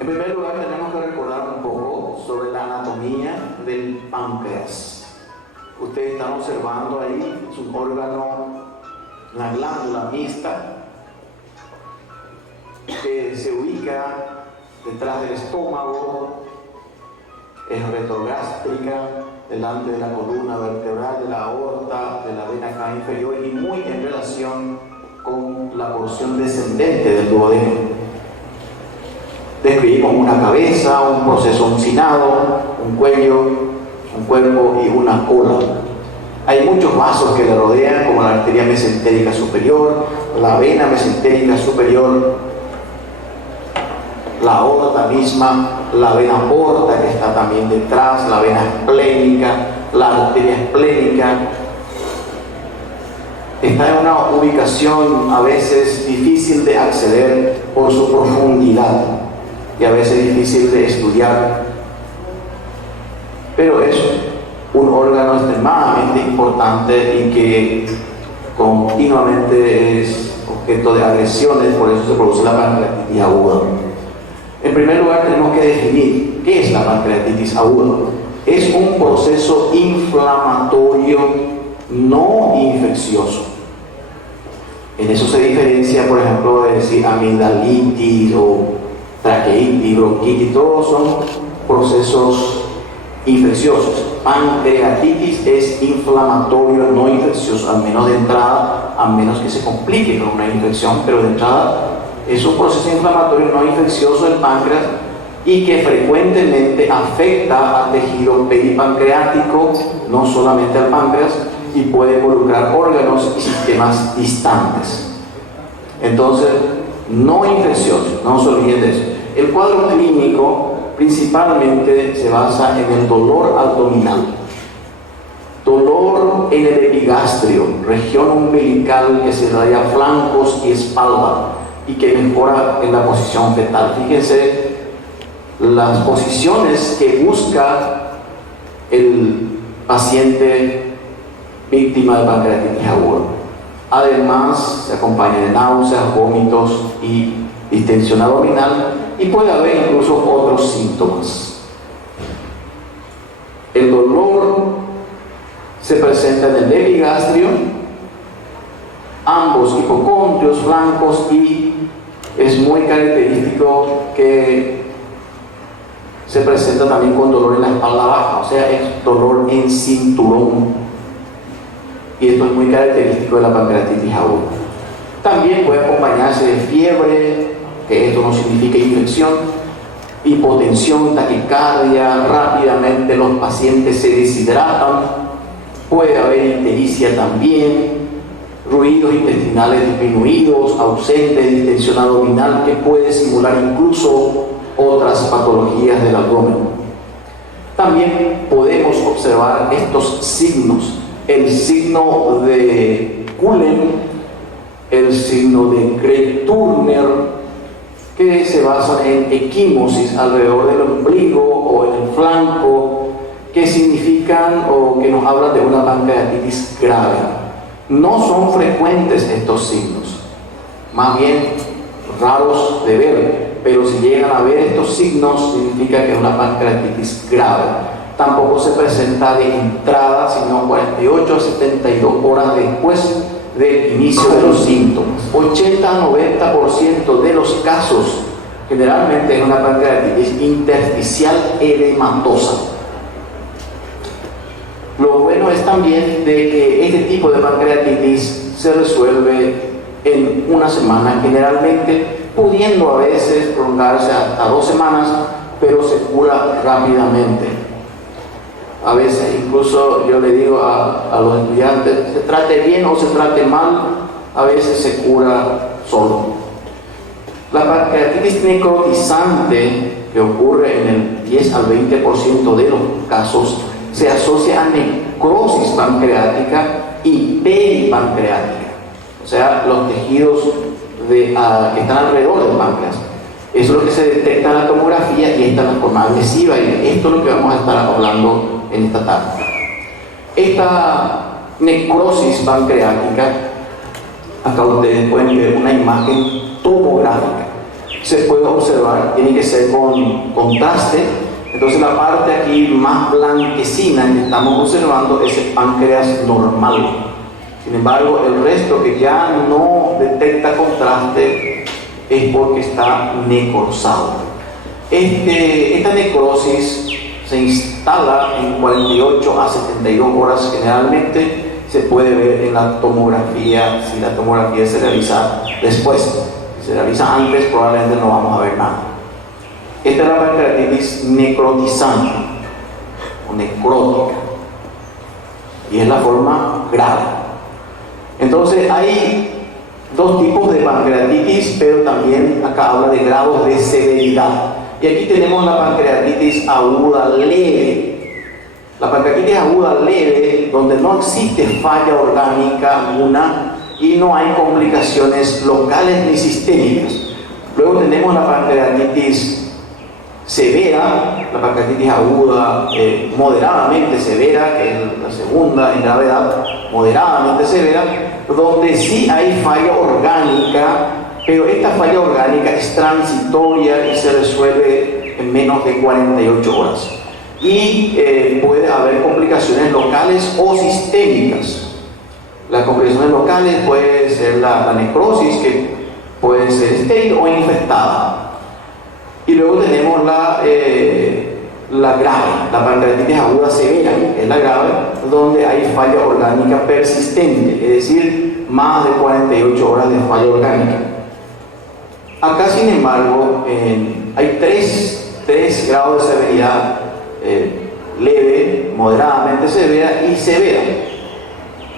En primer lugar, tenemos que recordar un poco sobre la anatomía del páncreas. Ustedes están observando ahí, es un órgano, la glándula mixta, que se ubica detrás del estómago, es retrogástrica, delante de la columna vertebral, de la aorta, de la vena cava inferior y muy en relación con la porción descendente del duodeno. Describimos una cabeza, un proceso uncinado, un cuello, un cuerpo y una cola. Hay muchos vasos que le rodean, como la arteria mesentérica superior, la vena mesentérica superior, la aorta misma, la vena porta que está también detrás, la vena esplénica, la arteria esplénica. Está en una ubicación a veces difícil de acceder por su profundidad y a veces difícil de estudiar, pero es un órgano extremadamente importante y que continuamente es objeto de agresiones, por eso se produce la pancreatitis aguda. En primer lugar, tenemos que definir qué es la pancreatitis aguda. Es un proceso inflamatorio no infeccioso. En eso se diferencia, por ejemplo, de decir amigdalitis o traqueitis, bronquitis, todos son procesos infecciosos. Pancreatitis es inflamatorio no infeccioso, al menos de entrada, a menos que se complique con una infección, pero de entrada es un proceso inflamatorio no infeccioso del páncreas y que frecuentemente afecta al tejido peripancreático, no solamente al páncreas, y puede involucrar órganos y sistemas distantes. Entonces, no infeccioso, no se olviden de eso. El cuadro clínico principalmente se basa en el dolor abdominal, dolor en el epigastrio, región umbilical que se irradia flancos y espalda y que mejora en la posición fetal. Fíjense las posiciones que busca el paciente víctima de pancreatitis aguda. Además, se acompaña de náuseas, vómitos y distensión abdominal, y puede haber incluso otros síntomas. El dolor se presenta en el epigastrio, ambos hipocondrios, flancos, y es muy característico que se presenta también con dolor en la espalda baja, o sea, es dolor en cinturón. Y esto es muy característico de la pancreatitis aguda. También puede acompañarse de fiebre, que esto no significa infección, hipotensión, taquicardia, rápidamente los pacientes se deshidratan, puede haber ictericia también, ruidos intestinales disminuidos, ausentes, distensión abdominal, que puede simular incluso otras patologías del abdomen. También podemos observar estos signos: el signo de Cullen, el signo de Craig-Turner, que se basan en equimosis alrededor del ombligo o en el flanco, que significan o que nos hablan de una pancreatitis grave. No son frecuentes estos signos, más bien raros de ver, pero si llegan a ver estos signos significa que es una pancreatitis grave. Tampoco se presenta de entrada, sino 48 a 72 horas después del inicio de los síntomas. 80 a 90% de los casos generalmente es una pancreatitis intersticial edematosa. Lo bueno es también de que este tipo de pancreatitis se resuelve en una semana generalmente, pudiendo a veces prolongarse hasta 2 semanas, pero se cura rápidamente. A veces incluso yo le digo a los estudiantes, se trate bien o se trate mal, a veces se cura solo. La pancreatitis necrotizante, que ocurre en el 10 al 20% de los casos, se asocia a necrosis pancreática y peripancreática, o sea, los tejidos que están alrededor del páncreas. Eso es lo que se detecta en la tomografía y esta es la forma agresiva, y esto es lo que vamos a estar hablando en esta tarde. Esta necrosis pancreática, acá ustedes pueden ver una imagen tomográfica. se puede observar, tiene que ser con contraste. Entonces la parte aquí más blanquecina que estamos observando es el páncreas normal. Sin embargo, el resto que ya no detecta contraste es porque está necrosado. Esta necrosis se instala en 48 a 72 horas. Generalmente se puede ver en la tomografía, si la tomografía se realiza después. Si se realiza antes, probablemente no vamos a ver nada. Esta es la pancreatitis necrotizante o necrótica y es la forma grave. Entonces hay dos tipos de pancreatitis, pero también acá habla de grados de severidad. Y aquí tenemos la pancreatitis aguda leve. La pancreatitis aguda leve, donde no existe falla orgánica alguna y no hay complicaciones locales ni sistémicas. Luego tenemos la pancreatitis severa, la pancreatitis aguda moderadamente severa, que es la segunda en gravedad, moderadamente severa, donde sí hay falla orgánica, pero esta falla orgánica es transitoria y se resuelve en menos de 48 horas. Y puede haber complicaciones locales o sistémicas. Las complicaciones locales puede ser la necrosis, que puede ser estéril o infectada. Y luego tenemos la grave, la pancreatitis aguda severa, que es la grave, donde hay falla orgánica persistente, es decir, más de 48 horas de falla orgánica. Acá, sin embargo, hay tres grados de severidad: leve, moderadamente severa y severa.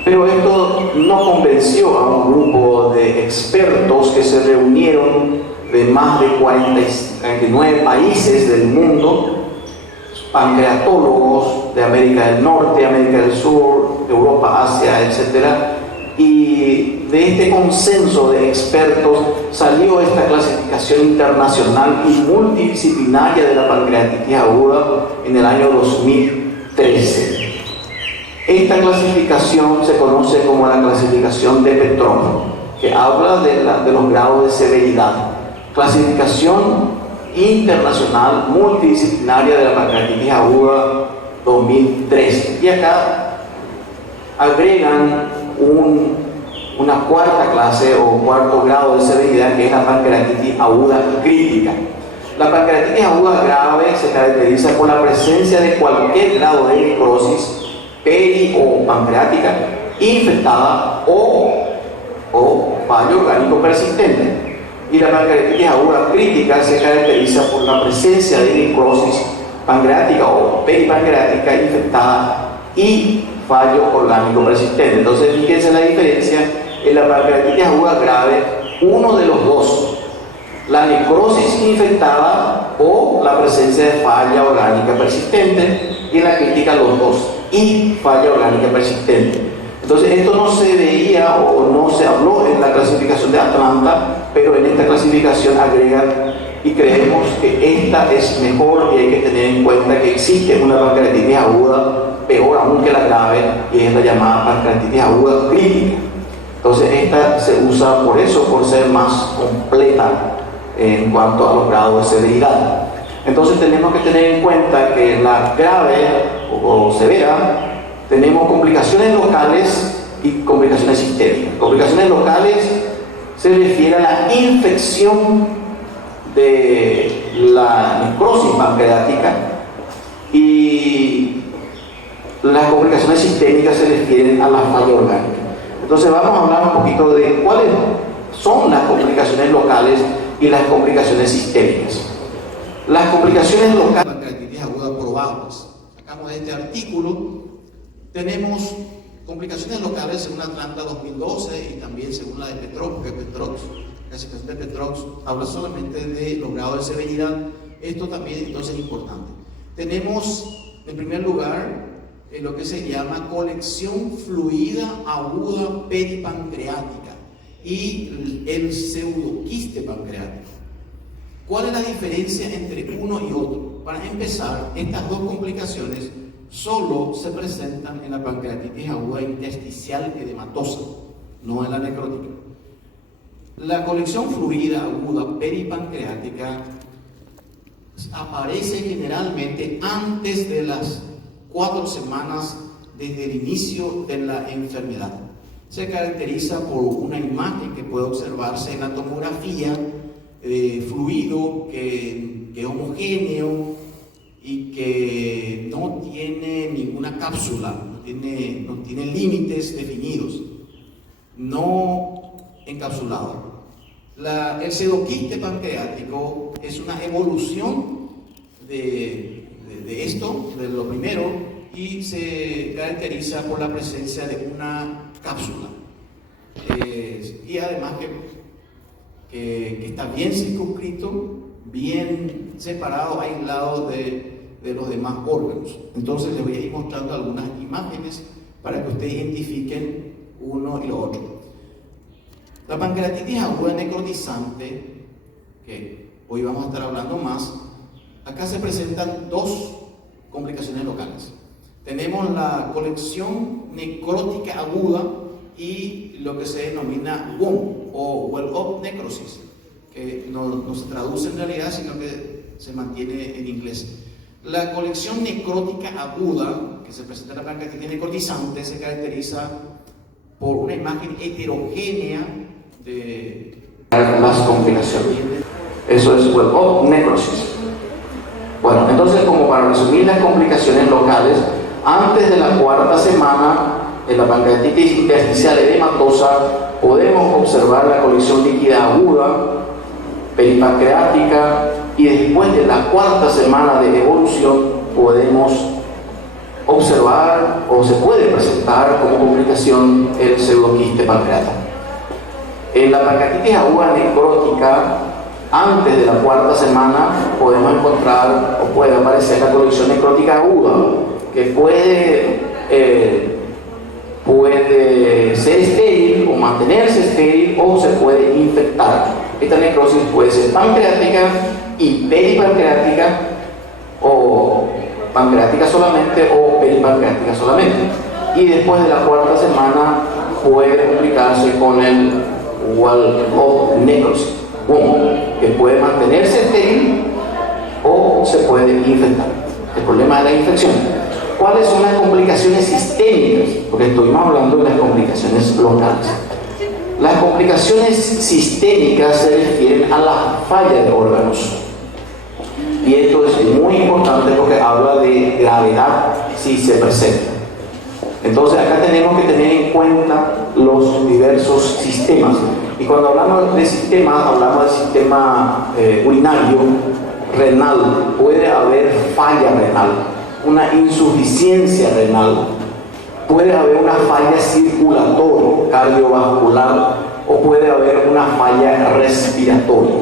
Pero esto no convenció a un grupo de expertos que se reunieron de más de 49 países del mundo, pancreatólogos de América del Norte, América del Sur, Europa, Asia, etc. Y de este consenso de expertos salió esta clasificación internacional y multidisciplinaria de la pancreatitis aguda en el año 2013. Esta clasificación se conoce como la clasificación de Petrov, que habla de los grados de severidad. Clasificación internacional multidisciplinaria de la pancreatitis aguda 2013. Y acá agregan una cuarta clase o cuarto grado de severidad, que es la pancreatitis aguda crítica. La pancreatitis aguda grave se caracteriza por la presencia de cualquier grado de necrosis peri o pancreática infectada o fallo orgánico persistente. Y la pancreatitis aguda crítica se caracteriza por la presencia de necrosis pancreática o peripancreática infectada y fallo orgánico persistente. Entonces, fíjense la diferencia. En la pancreatitis aguda grave, uno de los dos, la necrosis infectada o la presencia de falla orgánica persistente, y en la crítica los dos, y falla orgánica persistente. Entonces, esto no se veía o no se habló en la clasificación de Atlanta, pero en esta clasificación agregan, y creemos que esta es mejor, y hay que tener en cuenta que existe una pancreatitis aguda peor aún que la grave, y es la llamada pancreatitis aguda crítica. Entonces, esta se usa por eso, por ser más completa en cuanto a los grados de severidad. Entonces, tenemos que tener en cuenta que en la grave o severa tenemos complicaciones locales y complicaciones sistémicas. Complicaciones locales se refiere a la infección de la necrosis pancreática, y las complicaciones sistémicas se refieren a la falla orgánica. Entonces, vamos a hablar un poquito de cuáles son las complicaciones locales y las complicaciones sistémicas. Las complicaciones locales, pancreatitis aguda probables. Sacamos de este artículo, tenemos complicaciones locales según Atlanta 2012 y también según la de Petrov, que Petrov, la clasificación de Petrov habla solamente de los grados de severidad. Esto también entonces es importante. Tenemos en primer lugar lo que se llama colección fluida aguda peripancreática y el pseudoquiste pancreático. ¿Cuál es la diferencia entre uno y otro? Para empezar, estas dos complicaciones solo se presentan en la pancreatitis aguda intersticial edematosa, no en la necrótica. La colección fluida aguda peripancreática aparece generalmente antes de las 4 semanas desde el inicio de la enfermedad. Se caracteriza por una imagen que puede observarse en la tomografía, fluido que es homogéneo y que no tiene ninguna cápsula, no tiene límites definidos, no encapsulado. El pseudoquiste pancreático es una evolución de esto, de lo primero, y se caracteriza por la presencia de una cápsula. Y además que está bien circunscrito, bien separado, aislado de los demás órganos. Entonces les voy a ir mostrando algunas imágenes para que ustedes identifiquen uno y lo otro. La pancreatitis aguda necrotizante, que hoy vamos a estar hablando más, acá se presentan 2 complicaciones locales. Tenemos la colección necrótica aguda y lo que se denomina WON o well-up necrosis, que no se traduce en realidad, sino que se mantiene en inglés. La colección necrótica aguda, que se presenta en la pancreatitis necrotizante, se caracteriza por una imagen heterogénea de las complicaciones. Eso es well-up necrosis. Bueno, entonces, como para resumir las complicaciones locales, antes de la 4ª semana en la pancreatitis intersticial edematosa podemos observar la colección líquida aguda peripancreática, y después de la 4ª semana de evolución podemos observar o se puede presentar como complicación el pseudoquiste pancreático. En la pancreatitis aguda necrótica, antes de la 4ª semana podemos encontrar o puede aparecer la colección necrótica aguda, que puede ser estéril o mantenerse estéril, o se puede infectar. Esta necrosis puede ser pancreática y peripancreática, o pancreática solamente o peripancreática solamente, y después de la 4ª semana puede complicarse con el well-up necrosis, que puede mantenerse estéril o se puede infectar. El problema de la infección. ¿Cuáles son las complicaciones sistémicas? Porque estuvimos hablando de las complicaciones locales. Las complicaciones sistémicas se refieren a la falla de órganos. Y esto es muy importante porque habla de gravedad si se presenta. Entonces acá tenemos que tener en cuenta los diversos sistemas. Y cuando hablamos de sistemas, hablamos del sistema urinario, renal. Puede haber falla renal, una insuficiencia renal, puede haber una falla circulatoria, cardiovascular, o puede haber una falla respiratoria.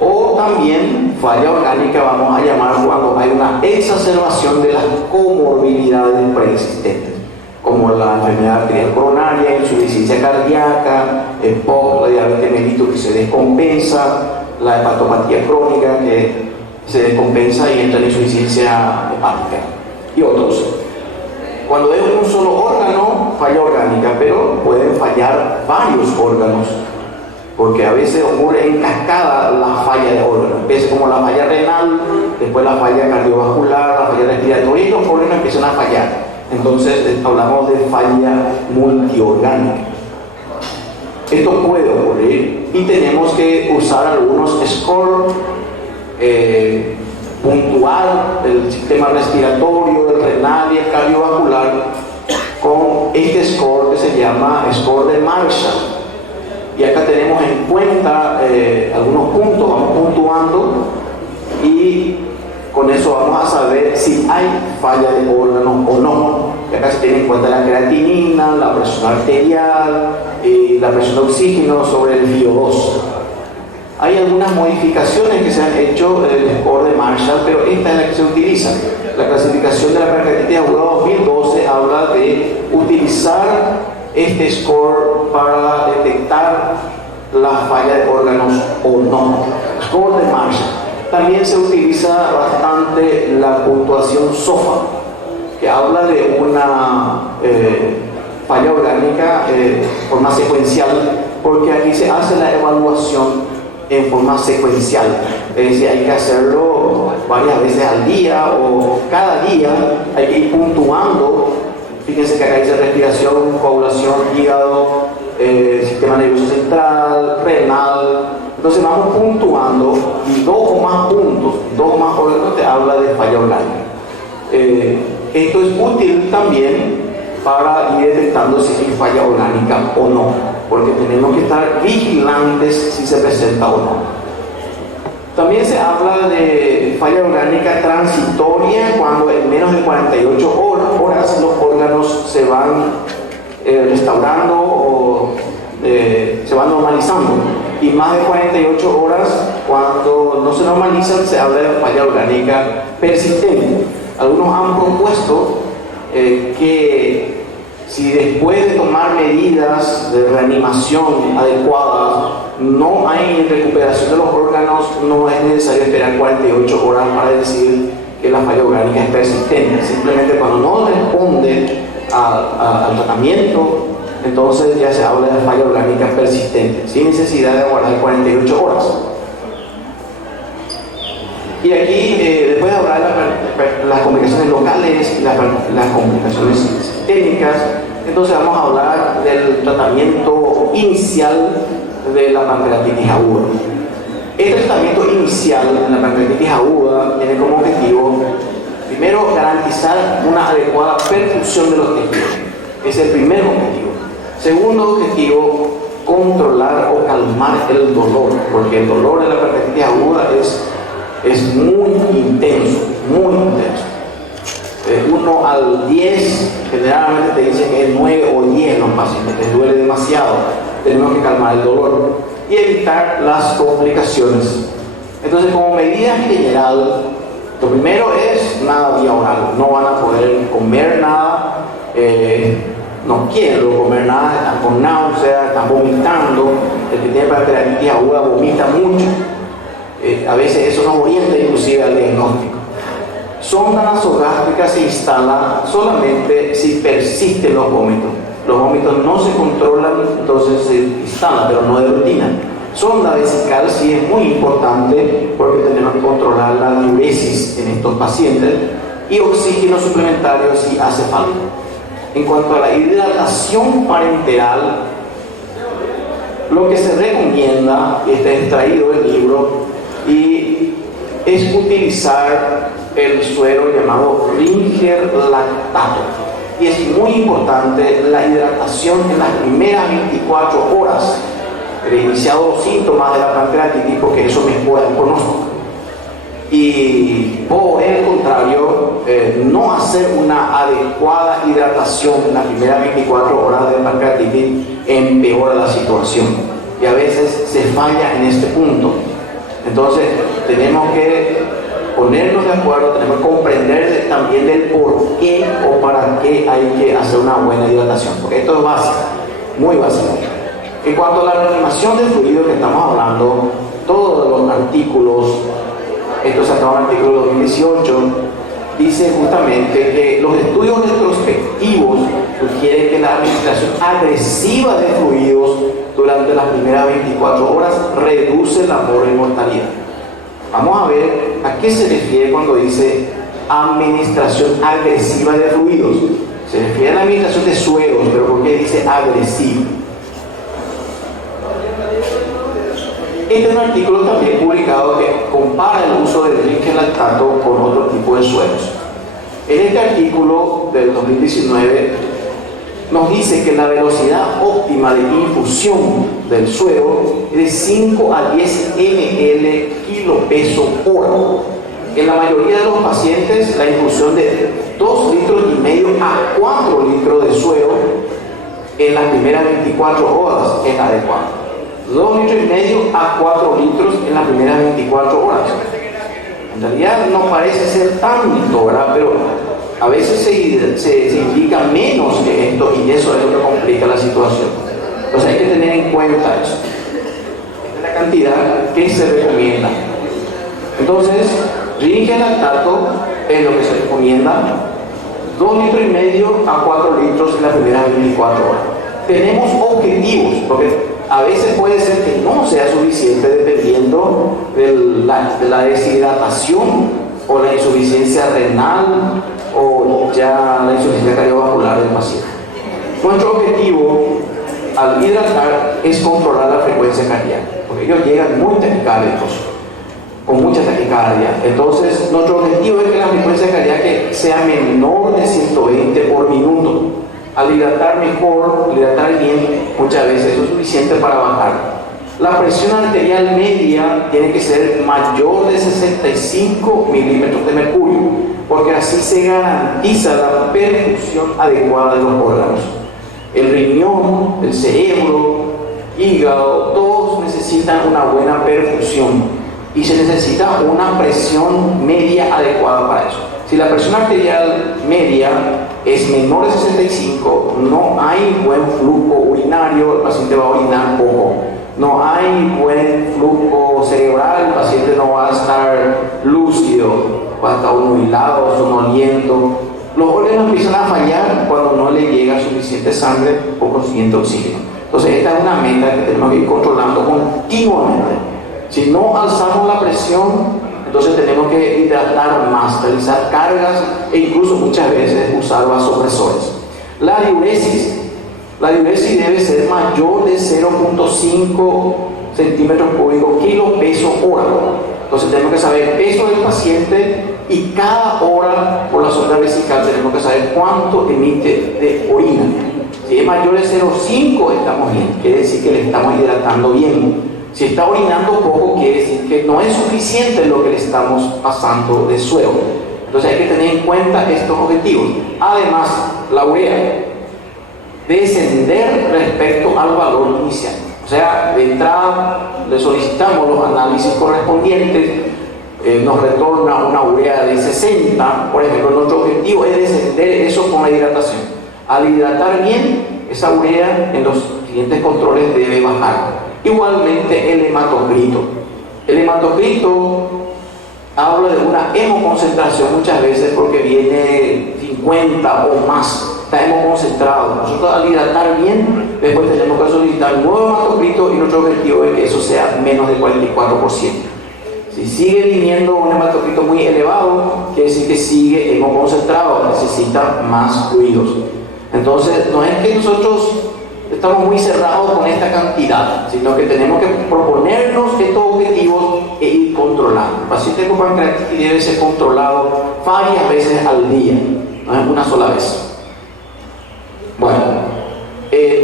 O también falla orgánica, vamos a llamar cuando hay una exacerbación de las comorbilidades preexistentes, como la enfermedad arterial coronaria, insuficiencia cardíaca, EPOC, la diabetes mellitus que se descompensa, la hepatopatía crónica que se descompensa y entra en insuficiencia hepática, y otros. Cuando es un solo órgano, falla orgánica, pero pueden fallar varios órganos, porque a veces ocurre en cascada la falla de órganos. Empieza como la falla renal, después la falla cardiovascular, la falla respiratoria, y los órganos empiezan a fallar. Entonces hablamos de falla multiorgánica. Esto puede ocurrir y tenemos que usar algunos scores, puntuar el sistema respiratorio, el renal y el cardiovascular con este score que se llama score de Marshall. Y acá tenemos en cuenta algunos puntos, vamos puntuando, y con eso vamos a saber si hay falla de órganos o no. Y acá se tiene en cuenta la creatinina, la presión arterial, la presión de oxígeno sobre el VO2. Hay algunas modificaciones que se han hecho en el score de Marshall, pero esta es la que se utiliza. La clasificación de la pancreatitis aguda 2012 habla de utilizar este score para detectar la falla de órganos o no. Score de Marshall. También se utiliza bastante la puntuación SOFA, que habla de una falla orgánica de forma secuencial porque aquí se hace la evaluación en forma secuencial, es decir, hay que hacerlo varias veces al día o cada día, hay que ir puntuando. Fíjense que acá dice respiración, coagulación, hígado, sistema nervioso central, renal. Entonces vamos puntuando y 2 o más puntos, 2 o más órganos te habla de falla orgánica. Esto es útil también para ir detectando si hay falla orgánica o no, porque tenemos que estar vigilantes si se presenta o no. También se habla de falla orgánica transitoria cuando en menos de 48 horas los órganos se van restaurando o se van normalizando, y más de 48 horas cuando no se normalizan se habla de falla orgánica persistente. Algunos han propuesto que si después de tomar medidas de reanimación adecuadas no hay recuperación de los órganos, no es necesario esperar 48 horas para decir que la falla orgánica es persistente. Simplemente cuando no responde al tratamiento, entonces ya se habla de falla orgánica persistente, sin necesidad de aguardar 48 horas. Y aquí, después de hablar de las complicaciones locales y las complicaciones sistémicas, entonces vamos a hablar del tratamiento inicial de la pancreatitis aguda. Este tratamiento inicial de la pancreatitis aguda tiene como objetivo, primero, garantizar una adecuada perfusión de los tejidos. Es el primer objetivo. Segundo objetivo, controlar o calmar el dolor, porque el dolor de la pancreatitis aguda es muy intenso, muy intenso. 1 al 10, generalmente te dicen que es 9 o 10 los pacientes, les duele demasiado. Tenemos que calmar el dolor y evitar las complicaciones. Entonces, como medida general, lo primero es nada vía oral. No van a poder comer nada, no quieren comer nada, están con náusea, están vomitando. El que tiene pancreatitis aguda vomita mucho. A veces eso nos orienta inclusive al diagnóstico. Sonda nasogástrica se instala solamente si persisten los vómitos. Los vómitos no se controlan, entonces se instala, pero no de rutina. Sonda vesical sí es muy importante porque tenemos que controlar la diuresis en estos pacientes, y oxígeno suplementario si hace falta. En cuanto a la hidratación parenteral, lo que se recomienda, y está extraído del libro, y es utilizar el suero llamado Ringer lactato. Y es muy importante la hidratación en las primeras 24 horas de iniciado los síntomas de la pancreatitis, porque eso mejora el pronóstico. Y por el contrario, no hacer una adecuada hidratación en las primeras 24 horas de pancreatitis empeora la situación, y a veces se falla en este punto. Entonces tenemos que ponernos de acuerdo, tenemos que comprender también del por qué o para qué hay que hacer una buena hidratación, porque esto es básico, muy básico. En cuanto a la reanimación de fluido que estamos hablando, todos los artículos, esto es sacado en el artículo 2018, dice justamente que los estudios retrospectivos sugieren que la administración agresiva de fluidos durante las primeras 24 horas reduce el amor y mortalidad. Vamos a ver a qué se refiere cuando dice administración agresiva de fluidos. Se refiere a la administración de sueros, pero ¿por qué dice agresiva? Este es un artículo también publicado que compara el uso del Ringer lactato con otro tipo de sueros. En este artículo del 2019 nos dice que la velocidad óptima de infusión del suero es de 5 a 10 ml kilo-peso hora. En la mayoría de los pacientes, la infusión de 2,5 litros a 4 litros de suero en las primeras 24 horas es adecuada. 2,5 litros a 4 litros en las primeras 24 horas. En realidad no parece ser tanto, ¿verdad? Pero a veces se indica menos que esto, y eso es lo que complica la situación. Entonces hay que tener en cuenta eso. Esta es la cantidad que se recomienda. Entonces, Ringer lactato es lo que se recomienda, 2,5 litros a 4 litros en las primeras 24 horas. Tenemos objetivos, porque A veces puede ser que no sea suficiente dependiendo de la deshidratación o la insuficiencia renal o ya la insuficiencia cardiovascular del paciente. Nuestro objetivo al hidratar es controlar la frecuencia cardíaca, porque ellos llegan muy taquicárdicos, con mucha taquicardia. Entonces, nuestro objetivo es que la frecuencia cardíaca sea menor de 120 por minuto. Al hidratar mejor, al hidratar bien, muchas veces eso es suficiente para bajar. La presión arterial media tiene que ser mayor de 65 milímetros de mercurio, porque así se garantiza la perfusión adecuada de los órganos. El riñón, el cerebro, hígado, todos necesitan una buena perfusión y se necesita una presión media adecuada para eso. Si la presión arterial media es menor de 65, no hay buen flujo urinario, el paciente va a orinar poco. No hay buen flujo cerebral, el paciente no va a estar lúcido, va a estar nublado, sonoliento. Los órganos empiezan a fallar cuando no le llega suficiente sangre o consiguiente oxígeno. Entonces esta es una meta que tenemos que ir controlando continuamente. Si no alzamos la presión, entonces tenemos que hidratar más, realizar cargas e incluso muchas veces usar vasopresores. La diuresis debe ser mayor de 0.5 centímetros cúbicos kilo peso hora. Entonces tenemos que saber el peso del paciente y cada hora por la sonda vesical tenemos que saber cuánto emite de orina. Si es mayor de 0.5 estamos bien, quiere decir que le estamos hidratando bien. Si está orinando poco, quiere decir que no es suficiente lo que le estamos pasando de suero. Entonces hay que tener en cuenta estos objetivos. Además, la urea descender respecto al valor inicial. O sea, de entrada le solicitamos los análisis correspondientes, nos retorna una urea de 60, por ejemplo. Nuestro objetivo es descender eso con la hidratación. Al hidratar bien, esa urea en los siguientes controles debe bajar. Igualmente el hematocrito. El hematocrito habla de una hemoconcentración muchas veces porque viene 50 o más. Está hemoconcentrado. Nosotros al hidratar bien, después tenemos que solicitar un nuevo hematocrito y nuestro objetivo es que eso sea menos del 44%. Si sigue viniendo un hematocrito muy elevado, quiere decir que sigue hemoconcentrado, necesita más fluidos. Entonces, no es que nosotros estamos muy cerrados con esta cantidad, sino que tenemos que proponernos estos objetivos e ir controlando. El paciente con pancreatitis debe ser controlado varias veces al día, no es una sola vez. Bueno,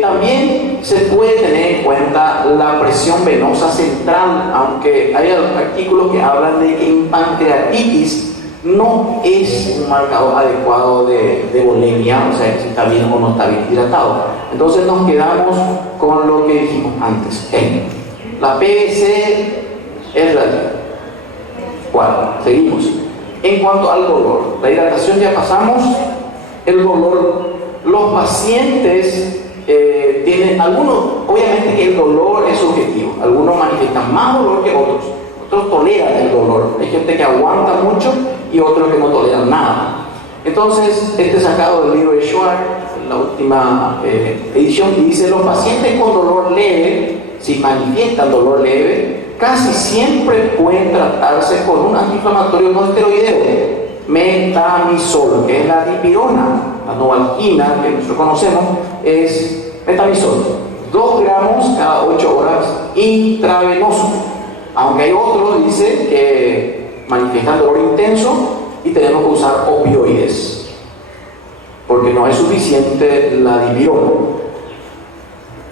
también se puede tener en cuenta la presión venosa central, aunque hay artículos que hablan de que en pancreatitis no es un marcador adecuado de volemia, o sea, si está bien o no está bien hidratado. Entonces nos quedamos con lo que dijimos antes. La PVC es la... Bueno, seguimos. En cuanto al dolor, la hidratación ya pasamos. El dolor, los pacientes tienen algunos, obviamente que el dolor es subjetivo, algunos manifiestan más dolor que otros toleran el dolor, hay gente que aguanta mucho y otros que no toleran nada. Entonces, este es sacado del libro de Schwartz, la última edición, y dice: los pacientes con dolor leve, si manifiestan dolor leve, casi siempre pueden tratarse con un antiinflamatorio no esteroideo, metamizol, que es la dipirona. La novalgina que nosotros conocemos es metamizol, 2 gramos cada 8 horas intravenoso. Aunque hay otros, dice, que manifiestan dolor intenso y tenemos que usar opioides porque no es suficiente la dipirona.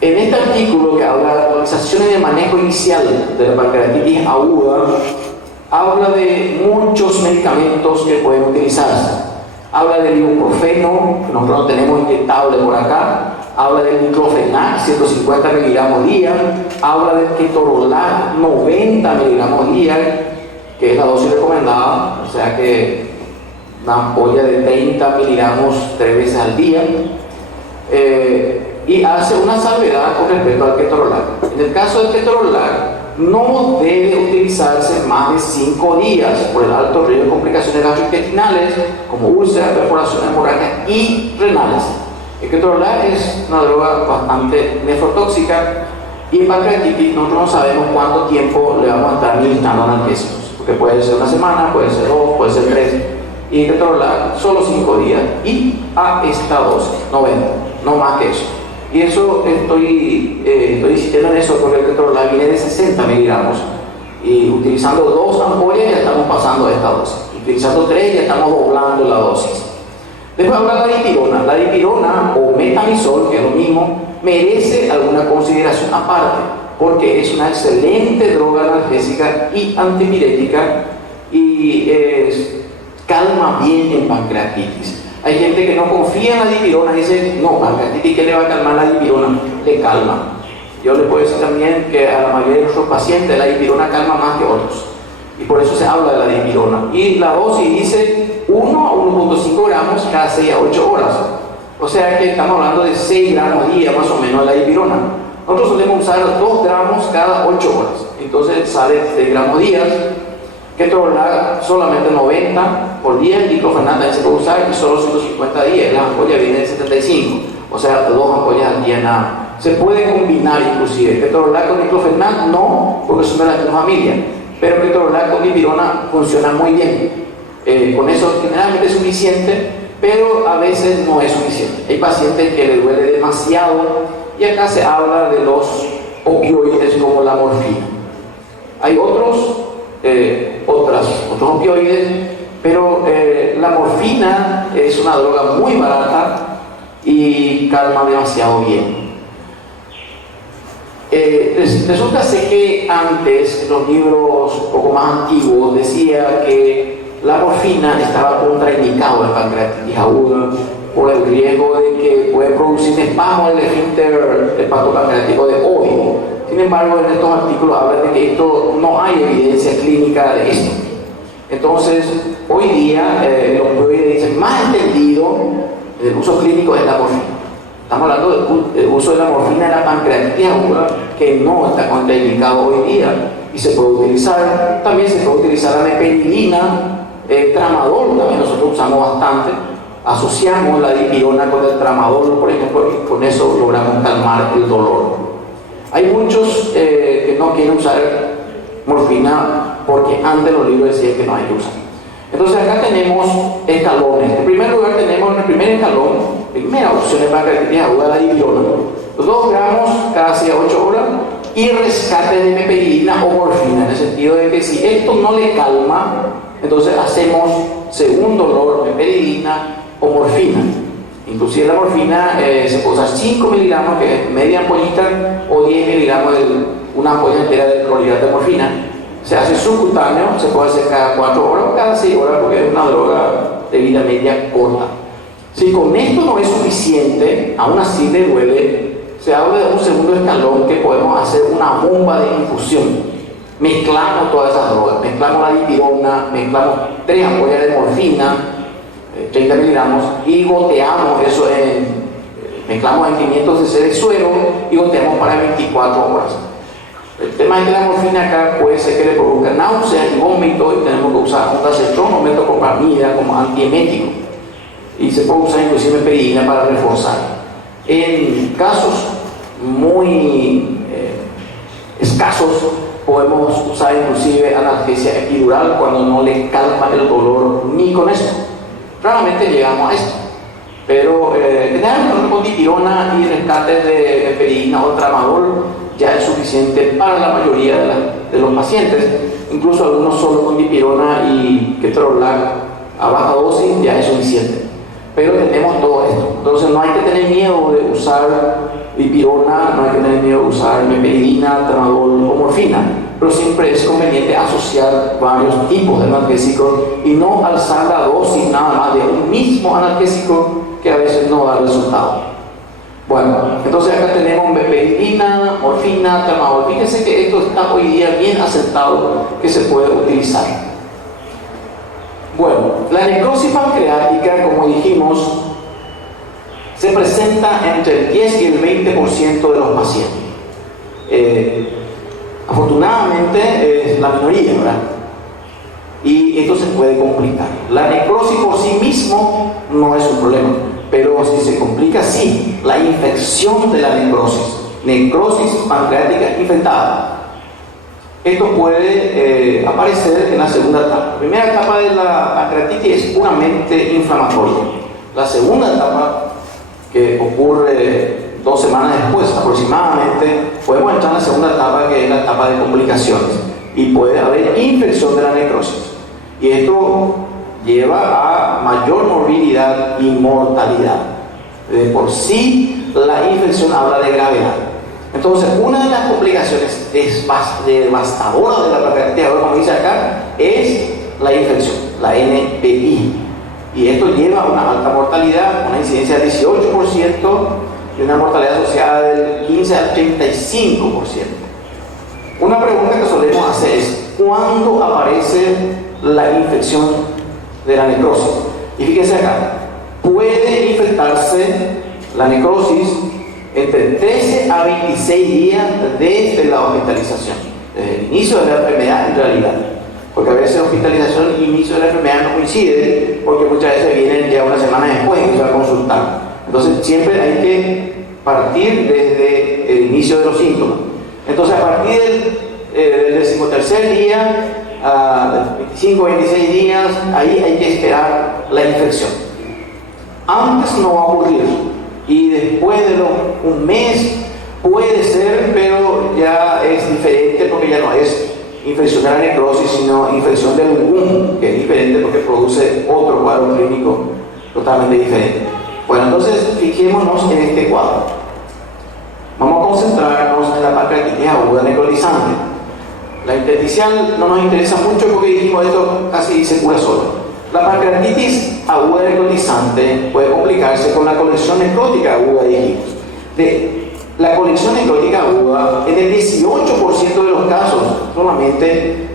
En este artículo que habla de actualizaciones de manejo inicial de la pancreatitis aguda, habla de muchos medicamentos que pueden utilizarse. Habla del ibuprofeno, que nosotros no tenemos inyectable por acá. Habla del diclofenac, 150 miligramos día. Habla del ketorolac, 90 miligramos día, que es la dosis recomendada, o sea que una ampolla de 30 miligramos 3 veces al día. Y hace una salvedad con respecto al ketorolac. En el caso del ketorolac, no debe utilizarse más de 5 días por el alto riesgo de complicaciones gastrointestinales como úlceras, perforaciones hemorrágicas y renales. El ketorolac es una droga bastante nefrotóxica Y en pancreatitis nosotros no sabemos cuánto tiempo le vamos a estar administrando analgésicos, porque puede ser una semana, puede ser 2, puede ser 3, y en ketorolac solo 5 días y a esta dosis, 90, no más que eso. Y eso estoy insistiendo en eso porque el ketorolac viene de 60 miligramos, y utilizando 2 ampollas ya estamos pasando a esta dosis, utilizando 3 ya estamos doblando la dosis. Después habla de la dipirona. La dipirona o metamizol, que es lo mismo, merece alguna consideración aparte, porque es una excelente droga analgésica y antipirética y calma bien en pancreatitis. Hay gente que no confía en la dipirona y dice, no, pancreatitis, ¿qué le va a calmar la dipirona? Le calma. Yo les puedo decir también que a la mayoría de nuestros pacientes la dipirona calma más que otros, y por eso se habla de la dipirona. Y la dosis dice 1 a 1.5 gramos cada 6 a 8 horas. O sea que estamos hablando de 6 gramos día más o menos de la dipirona. Nosotros solemos usar 2 gramos cada 8 horas. Entonces sale 6 gramos día. Ketorolac solamente 90 por día. Diclofenac también se puede usar y solo 150 días. Las ampollas vienen de 75. O sea, 2 ampollas al día nada. Se puede combinar inclusive. Ketorolac con diclofenac no, porque son de la misma familia. Pero ketorolac con dipirona funciona muy bien. Con eso generalmente es suficiente, pero a veces no es suficiente. Hay pacientes que les duele demasiado, y acá se habla de los opioides como la morfina. Hay otros opioides, pero la morfina es una droga muy barata y calma demasiado bien. Resulta ser que antes, en los libros un poco más antiguos, decía que la morfina estaba contraindicada en pancreatitis aguda por el riesgo de que puede producir espasmo del esfínter hepatopancreático de odio. Sin embargo, en estos artículos hablan de que esto no hay evidencia clínica de esto. Entonces, hoy día, el opioide dice más entendido el uso clínico es la morfina. Estamos hablando del uso de la morfina en la pancreatitis aguda, que no está contraindicado hoy día y se puede utilizar. También se puede utilizar la meperidina, tramadol también nosotros usamos bastante. Asociamos la dipirona con el tramadol, por ejemplo, y con eso logramos calmar el dolor. Hay muchos que no quieren usar morfina porque antes los libros decían que no hay que usar. Entonces acá tenemos escalones. En primer lugar tenemos en el primer escalón, primera opción para pancreatitis aguda, la dipirona, 2 gramos cada 6 a 8 horas, y rescate de meperidina o morfina, en el sentido de que si esto no le calma, entonces hacemos según dolor meperidina o morfina. Inclusive la morfina se puede usar 5 miligramos, que es media ampollita, o 10 miligramos de una ampolla entera de clorhidrato de morfina. Se hace subcutáneo, se puede hacer cada 4 horas o cada 6 horas, porque es una droga de vida media corta. Si con esto no es suficiente, aún así le duele, se habla de un segundo escalón, que podemos hacer una bomba de infusión. Mezclamos todas esas drogas, mezclamos la dipirona, mezclamos 3 ampollas de morfina, 30 miligramos, y goteamos eso mezclamos en 500 cc de suero y goteamos para 24 horas. El tema es que la morfina acá puede ser que le provoque náuseas y vómito, y tenemos que usar ondansetron o metoclopramida como antiemético, y se puede usar inclusive meperidina para reforzar. En casos muy escasos podemos usar inclusive analgesia epidural cuando no le calma el dolor ni con esto. Raramente llegamos a esto, pero generalmente con dipirona y rescates de meperidina o tramadol ya es suficiente para la mayoría de los pacientes. Incluso algunos solo con dipirona y ketorolac a baja dosis ya es suficiente. Pero tenemos todo esto, entonces no hay que tener miedo de usar dipirona, no hay que tener miedo de usar meperidina, tramadol o morfina, pero siempre es conveniente asociar varios tipos de analgésicos y no alzar la dosis nada más de un mismo analgésico, que a veces no da resultado. Bueno, entonces acá tenemos meperidina, morfina, tramadol. Fíjense que esto está hoy día bien aceptado, que se puede utilizar. Bueno, la necrosis pancreática, como dijimos, se presenta entre el 10 y el 20% de los pacientes. Afortunadamente es la minoría, ¿verdad? Y esto se puede complicar. La necrosis por sí mismo no es un problema, pero si se complica, sí, la infección de la necrosis. necrosis pancreática infectada. Esto puede aparecer en la segunda etapa. La primera etapa de la pancreatitis es puramente inflamatoria. La segunda etapa, que ocurre 2 semanas después aproximadamente, podemos entrar en la segunda etapa, que es la etapa de complicaciones, y puede haber infección de la necrosis. Y esto lleva a mayor morbilidad y mortalidad. De por sí, la infección habla de gravedad. Entonces, una de las complicaciones devastadoras de la pancreatitis aguda, como dice acá, es la infección, la NPI. Y esto lleva a una alta mortalidad, una incidencia del 18% y una mortalidad asociada del 15 al 35%. Una pregunta que solemos hacer es: ¿cuándo aparece la infección de la necrosis? Y fíjense acá, puede infectarse la necrosis entre 13 a 26 días desde la hospitalización, desde el inicio de la enfermedad en realidad, porque a veces hospitalización y inicio de la enfermedad no coinciden, porque muchas veces vienen ya una semana después y se va a consultar. Entonces siempre hay que partir desde el inicio de los síntomas. Entonces, a partir del 13º día, a 25 o 26 días, ahí hay que esperar la infección. Antes no va a ocurrir, y después de un mes puede ser, pero ya es diferente, porque ya no es infección de la necrosis, sino infección del lupus, que es diferente porque produce otro cuadro clínico totalmente diferente. Bueno, entonces fijémonos en este cuadro. Vamos a concentrarnos en la pancreatitis aguda necrotizante. La intersticial no nos interesa mucho porque dijimos esto casi se cura solo. La pancreatitis aguda necrotizante puede complicarse con la colección necrótica aguda, dijimos. La colección necrótica aguda, en el 18% de los casos solamente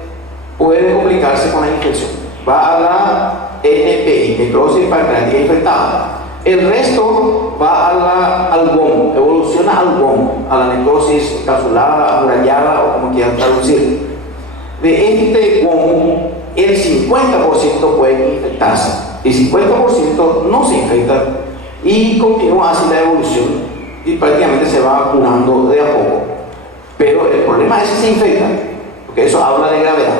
puede complicarse con la infección. Va a la NPI, necrosis pancreática infectada. El resto va al WOM, evoluciona al WOM, a la necrosis capsulada, amurallada o como quieran traducir. De este WOM, el 50% puede infectarse, el 50% no se infecta y continúa así la evolución y prácticamente se va curando de a poco. Pero el problema es si se infecta, porque eso habla de gravedad.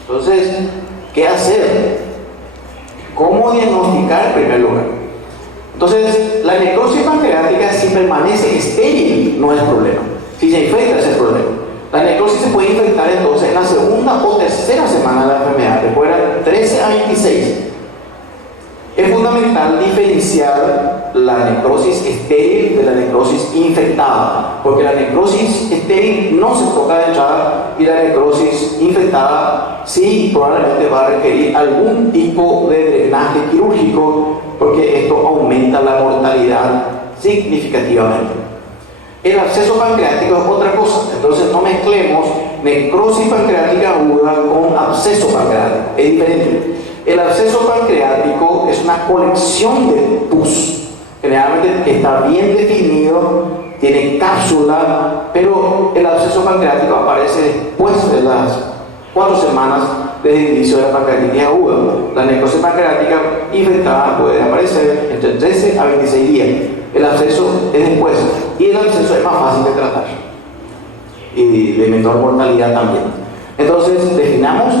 Entonces, ¿qué hacer? ¿Cómo diagnosticar en primer lugar? Entonces, la necrosis pancreática, si permanece estéril, no es problema. Si se infecta, es el problema. La necrosis se puede infectar entonces en la segunda o tercera semana de la enfermedad, después de 13 a 26. Es fundamental diferenciar la necrosis estéril de la necrosis infectada, porque la necrosis estéril no se toca de entrada y la necrosis infectada sí probablemente va a requerir algún tipo de drenaje quirúrgico, porque esto aumenta la mortalidad significativamente. El absceso pancreático es otra cosa, entonces no mezclemos necrosis pancreática aguda con absceso pancreático, es diferente. El absceso pancreático es una colección de pus, generalmente está bien definido, tiene cápsula, pero el absceso pancreático aparece después de las 4 semanas desde el inicio de la pancreatitis aguda. La necrosis pancreática infectada puede aparecer entre 13 a 26 días. El absceso es después, y el absceso es más fácil de tratar y de menor mortalidad también. Entonces, definamos: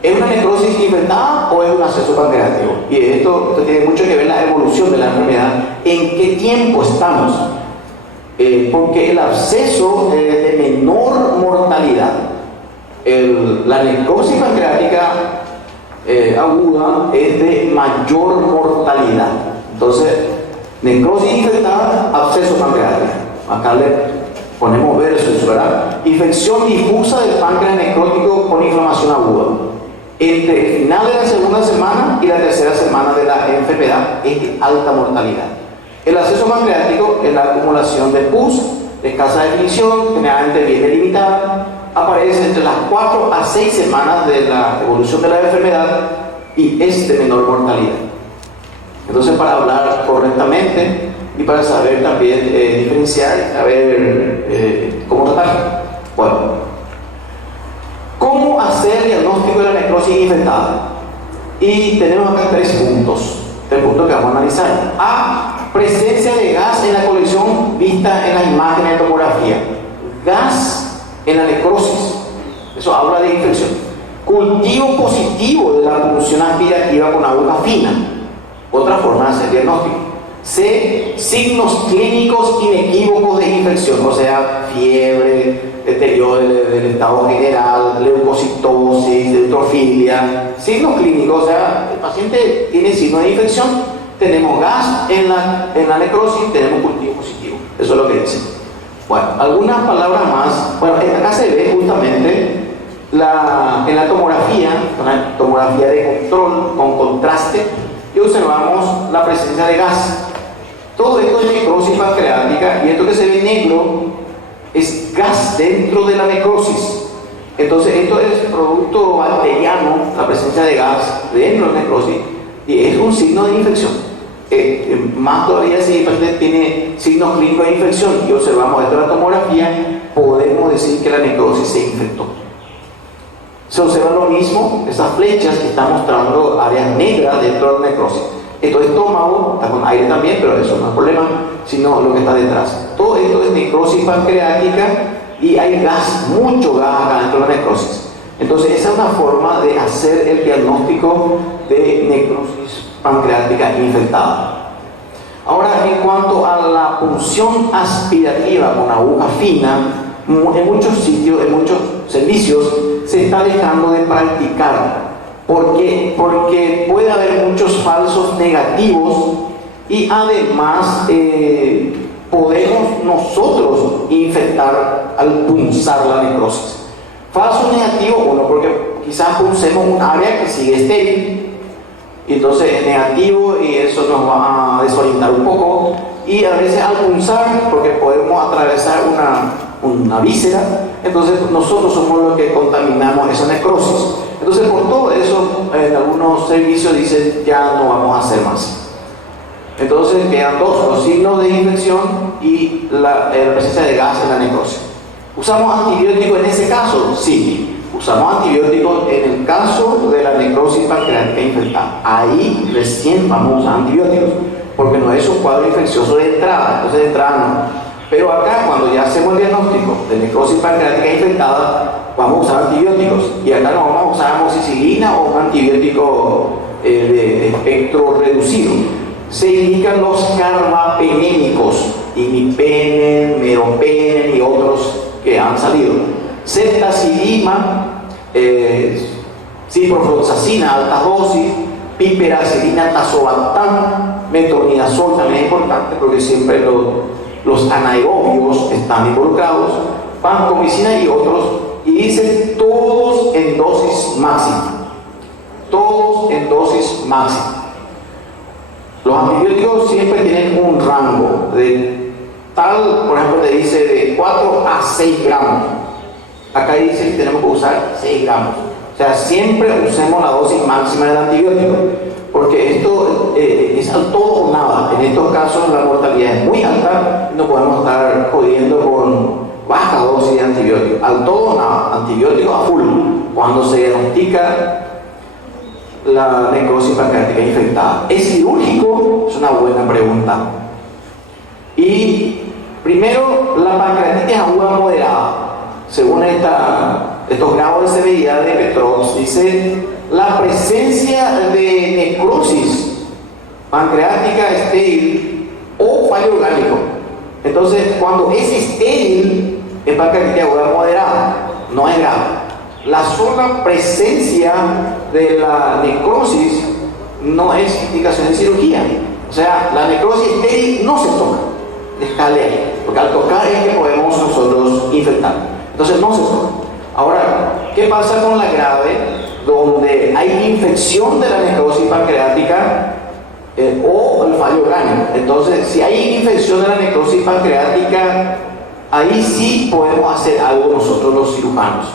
¿es una necrosis infectada o es un absceso pancreático? Y esto tiene mucho que ver la evolución de la enfermedad, en qué tiempo estamos, porque el absceso es de menor mortalidad. La necrosis pancreática aguda es de mayor mortalidad. Entonces, necrosis infectada, absceso pancreático. Acá le ponemos versus, ¿verdad? Infección difusa del páncreas necrótico con inflamación aguda. Entre el final de la segunda semana y la tercera semana de la enfermedad es de alta mortalidad. El absceso pancreático es la acumulación de pus de escasa definición, generalmente bien delimitada, aparece entre las 4 a 6 semanas de la evolución de la enfermedad y es de menor mortalidad. Entonces, para hablar correctamente y para saber también diferenciar, saber cómo tratar. Bueno, ¿cómo hacer el diagnóstico de la necrosis infectada? Y tenemos acá 3 puntos que vamos a analizar. A, presencia de gas en la colección vista en la imagen en gas en la necrosis. Eso habla de infección. Cultivo positivo de la punción aspirativa con aguja fina. Otra forma de hacer diagnóstico. C. Signos clínicos inequívocos de infección, o sea, fiebre, deterioro del estado general, leucocitosis, neutrofilia. Signos clínicos, o sea, el paciente tiene signos de infección, tenemos gas en la necrosis, tenemos cultivo positivo. Eso es lo que dice. Bueno, algunas palabras más. Bueno, acá se ve justamente en la tomografía de control con contraste, y observamos la presencia de gas. Todo esto es necrosis pancreática, y esto que se ve negro es gas dentro de la necrosis. Entonces esto es producto bacteriano, la presencia de gas dentro de la necrosis, y es un signo de infección. Más todavía si el paciente tiene signos clínicos de infección y observamos esto en la tomografía, podemos decir que la necrosis se infectó. Se observa lo mismo, esas flechas que están mostrando áreas negras dentro de la necrosis. Esto es estómago, está con aire también, pero eso no es problema, sino lo que está detrás. Todo esto es necrosis pancreática y hay gas, mucho gas acá dentro de la necrosis. Entonces esa es una forma de hacer el diagnóstico de necrosis pancreática infectada. Ahora, en cuanto a la punción aspirativa con aguja fina, en muchos sitios, en muchos servicios, se está dejando de practicar. Porque puede haber muchos falsos negativos, y además podemos nosotros infectar al punzar la necrosis. Falso negativo, uno, porque quizás punzemos un área que sigue estéril, y entonces es negativo y eso nos va a desorientar un poco. Y a veces al punzar, porque podemos atravesar una víscera, entonces nosotros somos los que contaminamos esa necrosis. Entonces por todo eso, en algunos servicios dicen ya no vamos a hacer más. Entonces quedan dos, los signos de infección y la presencia de gas en la necrosis. ¿Usamos antibióticos en ese caso? Sí. Usamos antibióticos en el caso de la necrosis pancreática infectada. Ahí recién vamos a usar antibióticos, porque no es un cuadro infeccioso de entrada, entonces de entrada no. Pero acá, cuando ya hacemos el diagnóstico de necrosis pancreática infectada, vamos a usar antibióticos. Y acá no vamos a usar amoxicilina o un antibiótico de espectro reducido. Se indican los carbapenémicos, imipenem, meropenem y otros que han salido. Ceftazidima, ciprofloxacina, altas dosis, piperacilina, tazobactam, metronidazol también es importante porque siempre los anaerobios están involucrados, vancomicina y otros, y dicen todos en dosis máxima. Todos en dosis máxima. Los antibióticos siempre tienen un rango de tal, por ejemplo, te dice de 4 a 6 gramos. Acá dice que tenemos que usar 6 gramos. O sea, siempre usemos la dosis máxima del antibiótico, porque esto es al todo o nada. En estos casos la mortalidad es muy alta y no podemos estar jodiendo con baja dosis de antibiótico. Al todo o nada, antibiótico a full. Cuando se diagnostica la necrosis pancreática infectada. ¿Es quirúrgico? Es una buena pregunta. Y primero, la pancreatitis aguda moderada. Según estos grados de severidad de Petrov, dice la presencia de necrosis pancreática estéril o fallo orgánico. Entonces, cuando es estéril, es pancreatitis aguda moderada, no es grave. La sola presencia de la necrosis no es indicación de cirugía. O sea, la necrosis estéril no se toca, déjale ahí, porque al tocar es que podemos nosotros infectar. Entonces no se toca. Ahora, ¿qué pasa con la grave? Donde hay infección de la necrosis pancreática o el fallo orgánico. Entonces, si hay infección de la necrosis pancreática, ahí sí podemos hacer algo nosotros los cirujanos.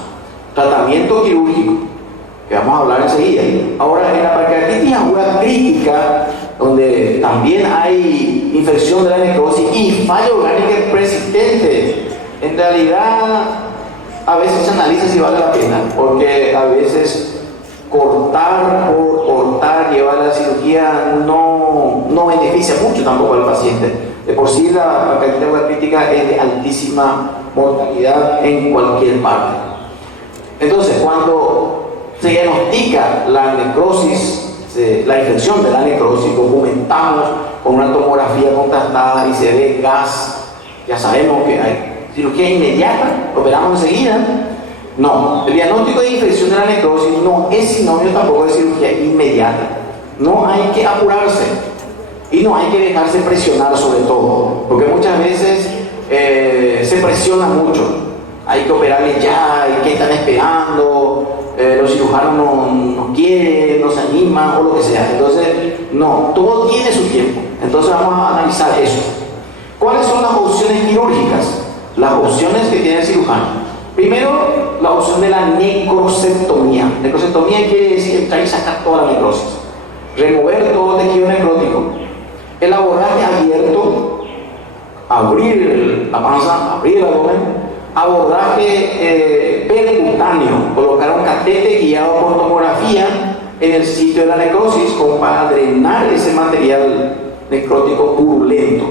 Tratamiento quirúrgico, que vamos a hablar enseguida. Ahora, en la pancreatitis aguda crítica, donde también hay infección de la necrosis y fallo orgánico persistente, en realidad a veces se analiza si vale la pena, porque a veces cortar por cortar, llevar a la cirugía no beneficia mucho tampoco al paciente. De por sí la pancreatitis hepática es de altísima mortalidad en cualquier parte. Entonces, cuando se diagnostica la necrosis, la infección de la necrosis, documentamos con una tomografía contrastada y se ve gas, ya sabemos que hay cirugía inmediata, operamos enseguida. No, el diagnóstico de infección de la necrosis no es sinónimo tampoco de cirugía inmediata. No hay que apurarse y no hay que dejarse presionar sobre todo, porque muchas veces se presiona mucho. Hay que operarle ya, y que están esperando, los cirujanos no quieren, no se animan o lo que sea. Entonces, no, todo tiene su tiempo. Entonces vamos a analizar eso. ¿Cuáles son las opciones quirúrgicas? Las opciones que tiene el cirujano. Primero, la opción de la necrosectomía. Necrosectomía quiere decir entrar y sacar toda la necrosis, remover todo tejido necrótico. El abordaje abierto, abrir la panza, abrir el abdomen. Abordaje percutáneo, colocar un catete guiado por tomografía en el sitio de la necrosis como para drenar ese material necrótico purulento.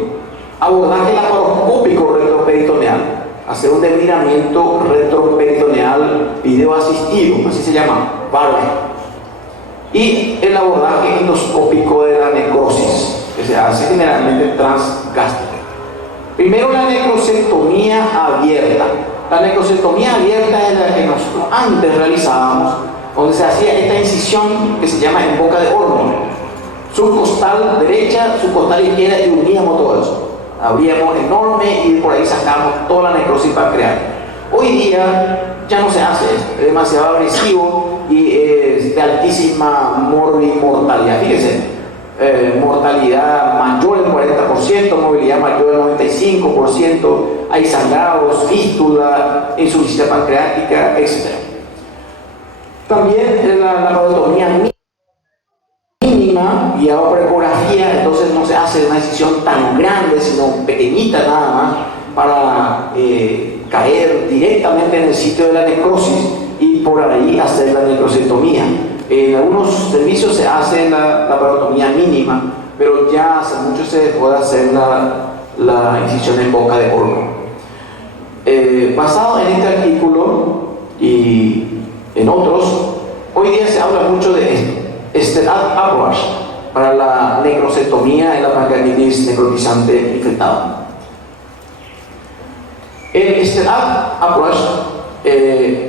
Abordaje laparoscópico retroperitoneal, hacer un desminamiento retroperitoneal video asistido, así se llama, VARVE. Y el abordaje endoscópico de la necrosis, que se hace generalmente transgástrica. Primero, la necrosectomía abierta. La necrosectomía abierta es la que nosotros antes realizábamos, donde se hacía esta incisión que se llama en boca de horno. Subcostal derecha, subcostal izquierda, y uníamos todo eso. Abríamos enorme y por ahí sacamos toda la necrosis pancreática. Hoy día ya no se hace esto, es demasiado agresivo y es de altísima mortalidad. Fíjense. Mortalidad mayor del 40%, movilidad mayor del 95%, hay sangrados, fístula, insuficiencia pancreática, etc. También la laparotomía mínima, guiada por ecografía, entonces no se hace una incisión tan grande, sino pequeñita nada más, para caer directamente en el sitio de la necrosis y por ahí hacer la necrosectomía. En algunos servicios se hace la laparotomía mínima, pero ya hace mucho se dejó de hacer la incisión en boca de horno. Basado en este artículo y en otros, hoy día se habla mucho de esto, STEAD approach para la necrosectomía en la pancreatitis necrotizante infectada. En STEAD approach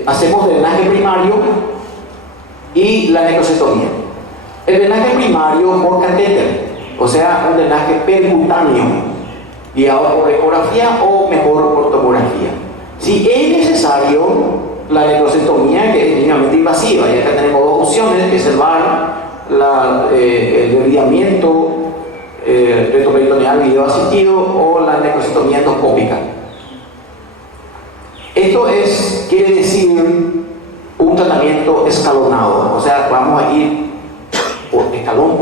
hacemos drenaje primario y la necrosectomía. El drenaje primario por catéter, o sea, un drenaje percutáneo, guiado por ecografía o mejor por tomografía. Si es necesario, la necrosectomía, que es mínimamente invasiva, y acá tenemos dos opciones, que es el VAR, el desviamiento retroperitoneal video asistido o la necrosectomía endoscópica. Esto quiere decir un tratamiento escalonado, o sea, vamos a ir por escalón,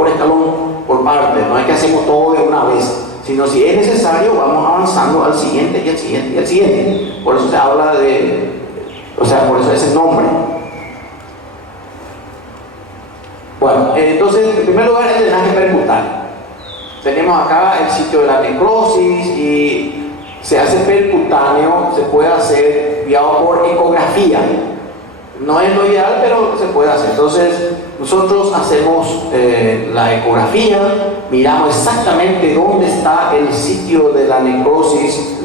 por parte, no es que hacemos todo de una vez, sino si es necesario vamos avanzando al siguiente y al siguiente y al siguiente. Por eso se habla por eso es el nombre. Bueno, entonces en primer lugar el drenaje percutáneo. Tenemos acá el sitio de la necrosis y se hace percutáneo, se puede hacer guiado por ecografía. No es lo ideal, pero se puede hacer. Entonces, nosotros hacemos la ecografía, miramos exactamente dónde está el sitio de la necrosis,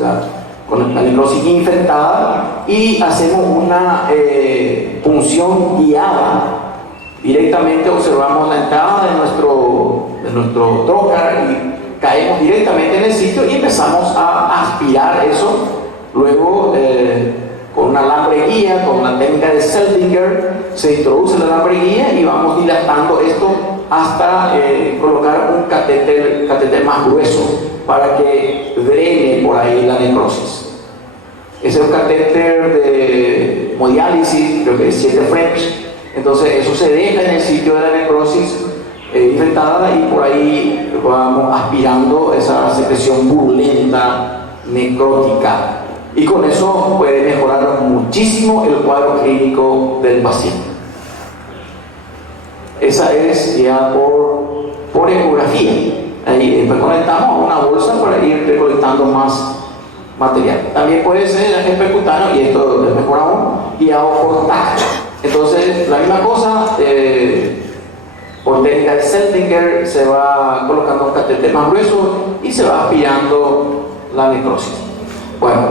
con la necrosis infectada, y hacemos una punción guiada. Directamente observamos la entrada de nuestro trocar y caemos directamente en el sitio y empezamos a aspirar eso. Luego, con un alambre guía, con la técnica de Seldinger, se introduce el alambre guía y vamos dilatando esto hasta colocar un catéter más grueso para que drene por ahí la necrosis. Ese es un catéter de hemodiálisis, creo que es 7 French. Entonces eso se deja en el sitio de la necrosis infectada y por ahí vamos aspirando esa secreción purulenta necrótica. Y con eso puede mejorar muchísimo el cuadro clínico del paciente. Esa es ya por ecografía. Ahí después conectamos a una bolsa para ir recolectando más material. También puede ser el percutáneo, y esto es mejor aún, guiado por tacto. Entonces, la misma cosa, por técnica de Seldinger, se va colocando un catéter más grueso y se va aspirando la necrosis. Bueno,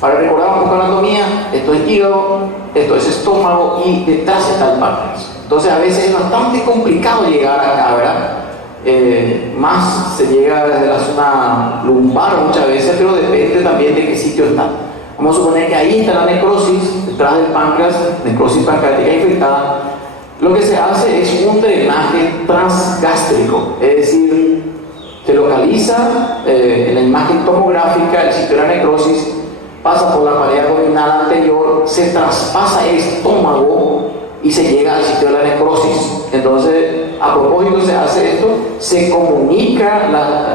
para recordar un poco la anatomía, esto es hígado, esto es estómago y detrás está el páncreas. Entonces, a veces es bastante complicado llegar acá, ¿verdad? Más se llega desde la zona lumbar muchas veces, pero depende también de qué sitio está. Vamos a suponer que ahí está la necrosis, detrás del páncreas, necrosis pancreática infectada. Lo que se hace es un drenaje transgástrico, es decir, se localiza en la imagen tomográfica el sitio de la necrosis, pasa por la pared abdominal anterior, se traspasa el estómago y se llega al sitio de la necrosis. Entonces, a propósito se hace esto, se comunica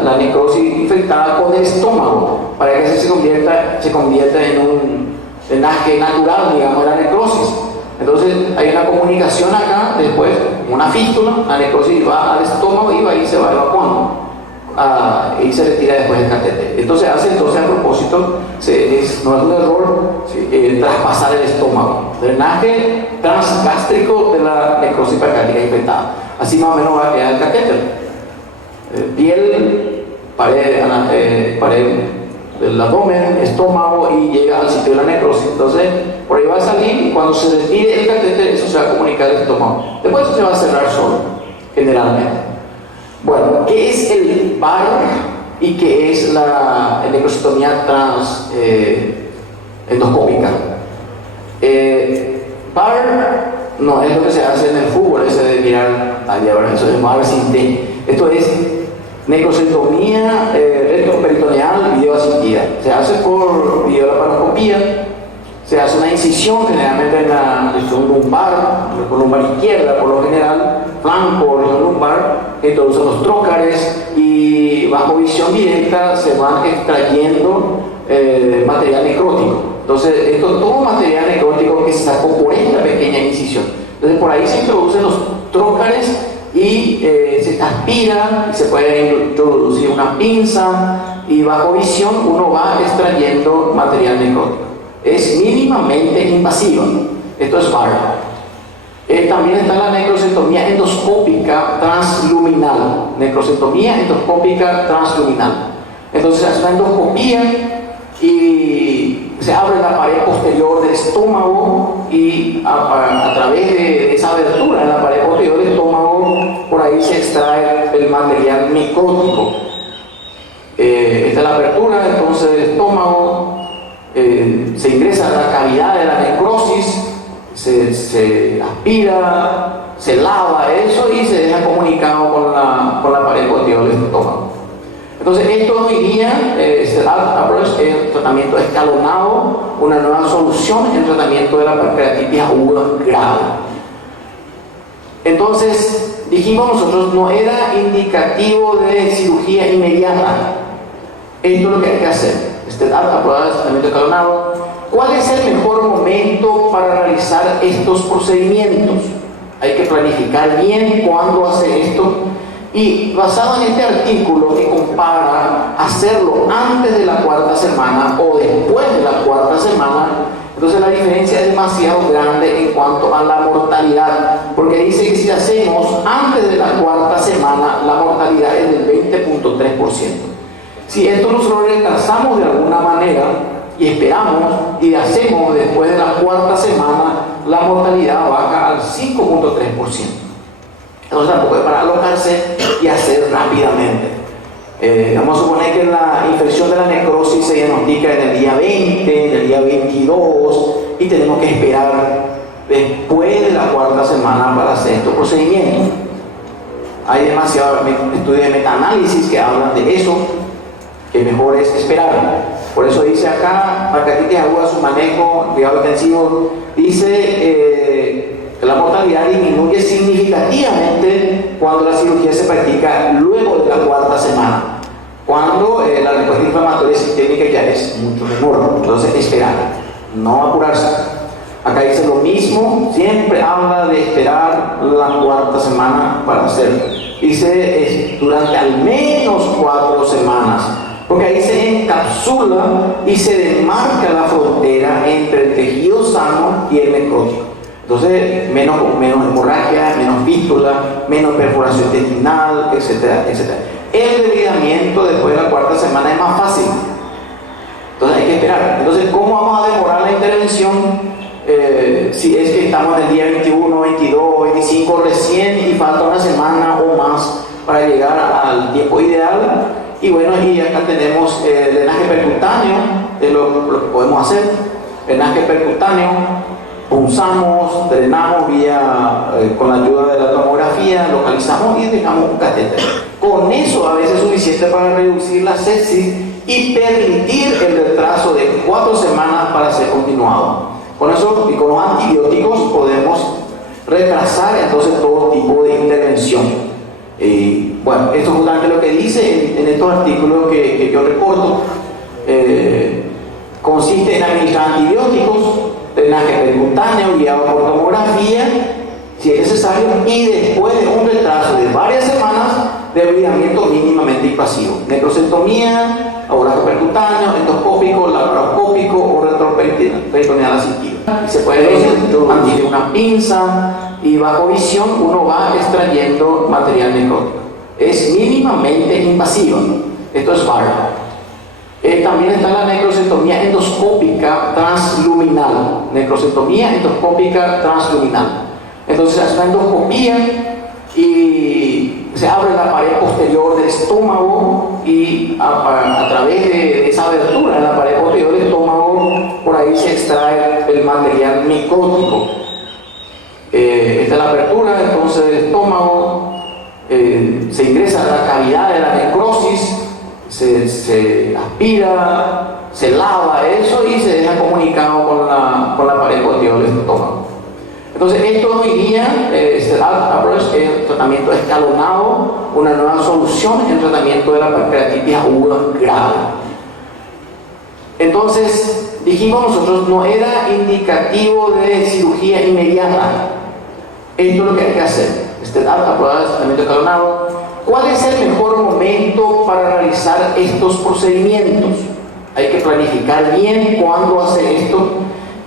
la necrosis infectada con el estómago para que se convierta en un drenaje natural, digamos, de la necrosis. Entonces hay una comunicación acá, después una fístula, la necrosis va al estómago y ahí se va evacuando y se retira después el catéter. Entonces a propósito, no es un error traspasar el estómago. Drenaje transgástrico de la necrosis pancreática infectada. Así más o menos va a quedar el catéter. Piel, pared del abdomen, estómago y llega al sitio de la necrosis. Entonces, por ahí va a salir y cuando se retire el catéter, eso se va a comunicar al estómago. Después eso se va a cerrar solo, generalmente. Bueno, ¿qué es el PAR y qué es la necrostomía endoscópica? PAR no es lo que se hace en el fútbol, ese de mirar allá, eso es PAR sin T. Esto es necrostomía retroperitoneal video asistida. Se hace por videolaparoscopía, se hace una incisión generalmente en la región lumbar, izquierda por lo general, flanco, región lumbar, introducen los trócares y bajo visión directa se van extrayendo material necrótico. Entonces, esto es todo material necrótico que se sacó por esta pequeña incisión. Entonces, por ahí se introducen los trócares y se aspira, se puede introducir una pinza y bajo visión uno va extrayendo material necrótico. Es mínimamente invasiva. Esto es VAR. También está la necrosectomía endoscópica transluminal. Necrosectomía endoscópica transluminal. Entonces se hace una endoscopía y se abre la pared posterior del estómago y a través de esa abertura en la pared posterior del estómago, por ahí se extrae el material necrótico. Esta es la abertura entonces del estómago, se ingresa a la cavidad de la necrosis, se aspira, se lava eso y se deja comunicado con la pared posterior del estómago. Entonces, esto hoy día es el tratamiento escalonado, una nueva solución en el tratamiento de la pancreatitis aguda grave. Entonces, dijimos nosotros, no era indicativo de cirugía inmediata. Esto es lo que hay que hacer. Aprobado el tratamiento escalonado. ¿Cuál es el mejor momento para realizar estos procedimientos? Hay que planificar bien cuándo hacer esto. Y basado en este artículo que compara hacerlo antes de la cuarta semana o después de la cuarta semana, entonces la diferencia es demasiado grande en cuanto a la mortalidad, porque dice que si hacemos antes de la cuarta semana, la mortalidad es del 20.3%. Si esto nosotros retrasamos de alguna manera y esperamos y hacemos después de la cuarta semana, la mortalidad baja al 5.3%. Entonces tampoco es para alocarse y hacer rápidamente. Vamos a suponer que la infección de la necrosis se diagnostica en el día 20, en el día 22 y tenemos que esperar después de la cuarta semana para hacer estos procedimientos. Hay demasiados estudios de metaanálisis que hablan de eso, que mejor es esperar. Por eso dice acá, pancreatitis aguda, su manejo, cuidado intensivo, dice que la mortalidad disminuye significativamente cuando la cirugía se practica luego de la cuarta semana, cuando la respuesta inflamatoria sistémica ya es mucho menor. Entonces, esperar, no apurarse. Acá dice lo mismo, siempre habla de esperar la cuarta semana para hacerlo. Dice durante al menos 4 semanas, porque ahí se encapsula y se demarca la frontera entre el tejido sano y el necrótico. Entonces, menos hemorragia, menos fístula, menos perforación intestinal, etcétera, etcétera. El debridamiento después de la 4ª semana es más fácil. Entonces hay que esperar. Entonces, ¿cómo vamos a demorar la intervención? Si es que estamos en el día 21, 22, 25 recién y falta una semana o más para llegar al tiempo ideal. Y bueno, y acá tenemos el drenaje percutáneo, es lo que podemos hacer. Drenaje percutáneo, punzamos, drenamos con la ayuda de la tomografía, localizamos y dejamos un catéter. Con eso a veces es suficiente para reducir la sepsis y permitir el retraso de 4 semanas para ser continuado. Con eso y con los antibióticos podemos retrasar entonces todo tipo de intervención. Bueno, esto es justamente lo que dice en estos artículos que yo reporto. Consiste en administrar antibióticos, drenaje percutáneo guiado por tomografía, si es necesario, y después de un retraso de varias semanas, debridamiento mínimamente invasivo. Necrosectomía, abordaje percutáneo, endoscópico, laparoscópico o retroperitoneal asistido. Y se puede mantener una pinza y bajo visión uno va extrayendo material necrótico. Es mínimamente invasiva. Esto es VAR. También está la necrosectomía endoscópica transluminal. Necrosectomía endoscópica transluminal. Entonces hace una endoscopía y se abre la pared posterior del estómago y a través de esa abertura en la pared posterior del estómago, por ahí se extrae el material necrótico. Esta es la apertura entonces del estómago, se ingresa a la cavidad de la necrosis, se aspira, se lava eso y se deja comunicado con la pared posterior del estómago. Entonces, esto hoy día es el tratamiento escalonado, una nueva solución en el tratamiento de la pancreatitis aguda grave. Entonces, dijimos nosotros, no era indicativo de cirugía inmediata. Esto es lo que hay que hacer. Aprobado el tratamiento escalonado. ¿Cuál es el mejor momento para realizar estos procedimientos? Hay que planificar bien cuándo hacer esto.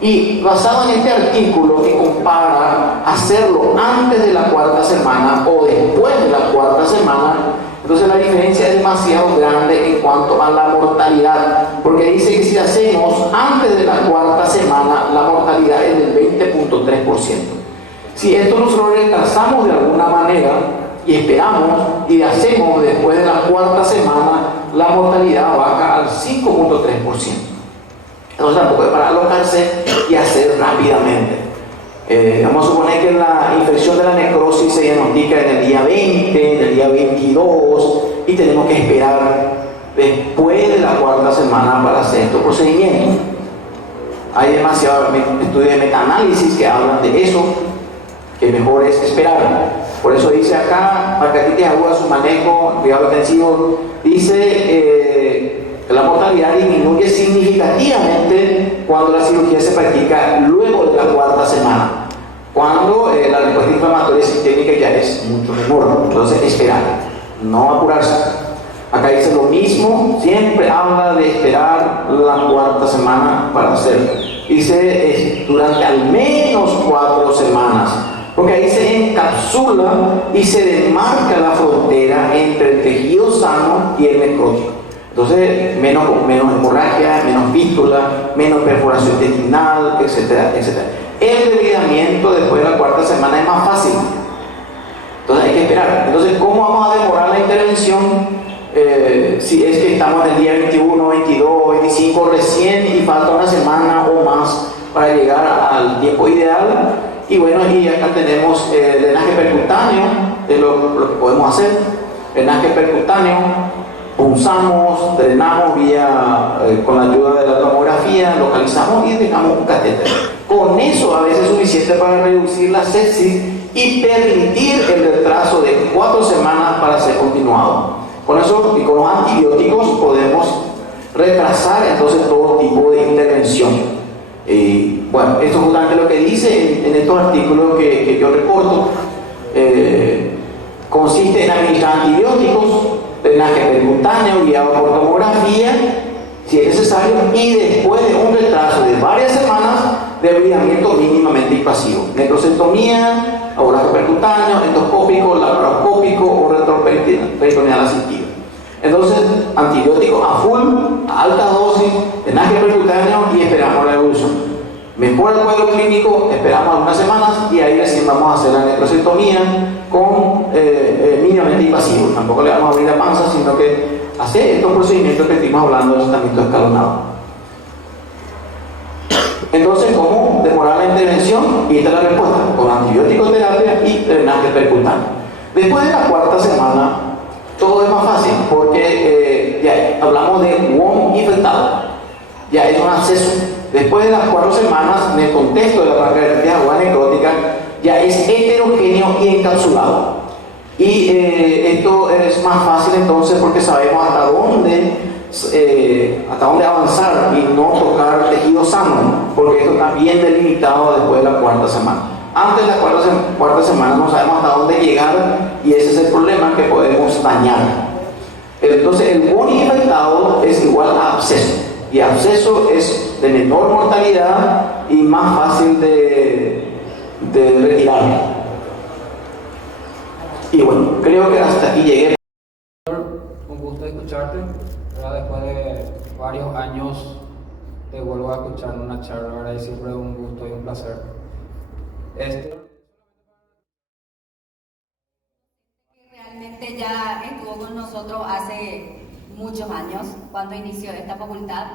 Y basado en este artículo que compara hacerlo antes de la 4ª semana o después de la 4ª semana, entonces la diferencia es demasiado grande en cuanto a la mortalidad, porque dice que si hacemos antes de la 4ª semana, la mortalidad es del 20.3%. Si esto nosotros retrasamos de alguna manera y esperamos y hacemos después de la 4ª semana, la mortalidad baja al 5.3%. Entonces tampoco es para alocarse y hacer rápidamente. Vamos a suponer que la infección de la necrosis se diagnostica en el día 20, en el día 22 y tenemos que esperar después de la 4ª semana para hacer estos procedimientos. Hay demasiados estudios de metaanálisis que hablan de eso, que mejor es esperar. Por eso dice acá, pancreatitis aguda, su manejo, cuidado intensivo, dice la mortalidad disminuye significativamente cuando la cirugía se practica luego de la 4ª semana, cuando la respuesta inflamatoria sistémica ya es mucho menor. Entonces, esperar, no apurarse. Acá dice lo mismo, siempre habla de esperar la 4ª semana para hacerlo. Dice durante al menos 4 semanas, porque ahí se encapsula y se demarca la frontera entre el tejido sano y el necrótico. Entonces, menos hemorragia, menos fístula, menos perforación intestinal, etcétera, etcétera. El debridamiento después de la 4ª semana es más fácil. Entonces hay que esperar. Entonces, ¿cómo vamos a demorar la intervención? Si es que estamos en el día 21, 22, 25 recién y falta una semana o más para llegar al tiempo ideal. Y bueno, y acá tenemos el drenaje percutáneo, es lo que podemos hacer. Drenaje percutáneo, punzamos, drenamos con la ayuda de la tomografía, localizamos y dejamos un catéter. Con eso a veces es suficiente para reducir la sepsis y permitir el retraso de 4 semanas para ser continuado. Con eso y con los antibióticos podemos retrasar entonces todo tipo de intervención. Bueno, esto es justamente lo que dice en estos artículos que yo reporto. Consiste en administrar antibióticos, drenaje percutáneo guiado por tomografía, si es necesario, y después de un retraso de varias semanas de abridamiento mínimamente invasivo. Necrosectomía, abordaje percutáneo, endoscópico, laparoscópico o retroperitoneal asistido. Entonces, antibiótico a full, a alta dosis, drenaje percutáneo y esperamos la evolución. Mejora el cuadro clínico, esperamos algunas semanas y ahí recién vamos a hacer la necrosectomía con mínimamente invasivo. Tampoco le vamos a abrir la panza, sino que hacer estos procedimientos que estuvimos hablando del tratamiento escalonado. Entonces, ¿cómo demorar la intervención? Y esta es la respuesta, con antibiótico-terapia y drenaje percutáneo. Después de la cuarta semana, todo es más fácil, porque ya hablamos de WOM infectado, ya es un absceso. Después de las 4 semanas, en el contexto de la pancreatitis aguda necrótica, ya es heterogéneo y encapsulado. Y esto es más fácil entonces porque sabemos hasta dónde avanzar y no tocar tejido sano, porque esto está bien delimitado después de la 4ª semana. Antes de la 4ª semana no sabemos hasta dónde llegar y ese es el problema, que podemos dañar. Entonces el boni infectado es igual a absceso, y absceso es de menor mortalidad y más fácil de retirar. Y bueno, creo que hasta aquí llegué. Un gusto escucharte, pero después de varios años te vuelvo a escuchar en una charla, ¿verdad? Y siempre es un gusto y un placer. Realmente ya estuvo con nosotros hace muchos años, cuando inició esta facultad.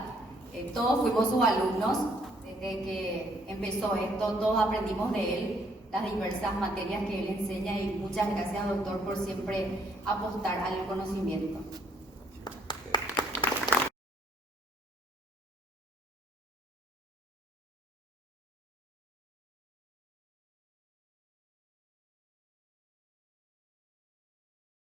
Todos fuimos sus alumnos, desde que empezó esto, todos aprendimos de él las diversas materias que él enseña, y muchas gracias, doctor, por siempre apostar al conocimiento.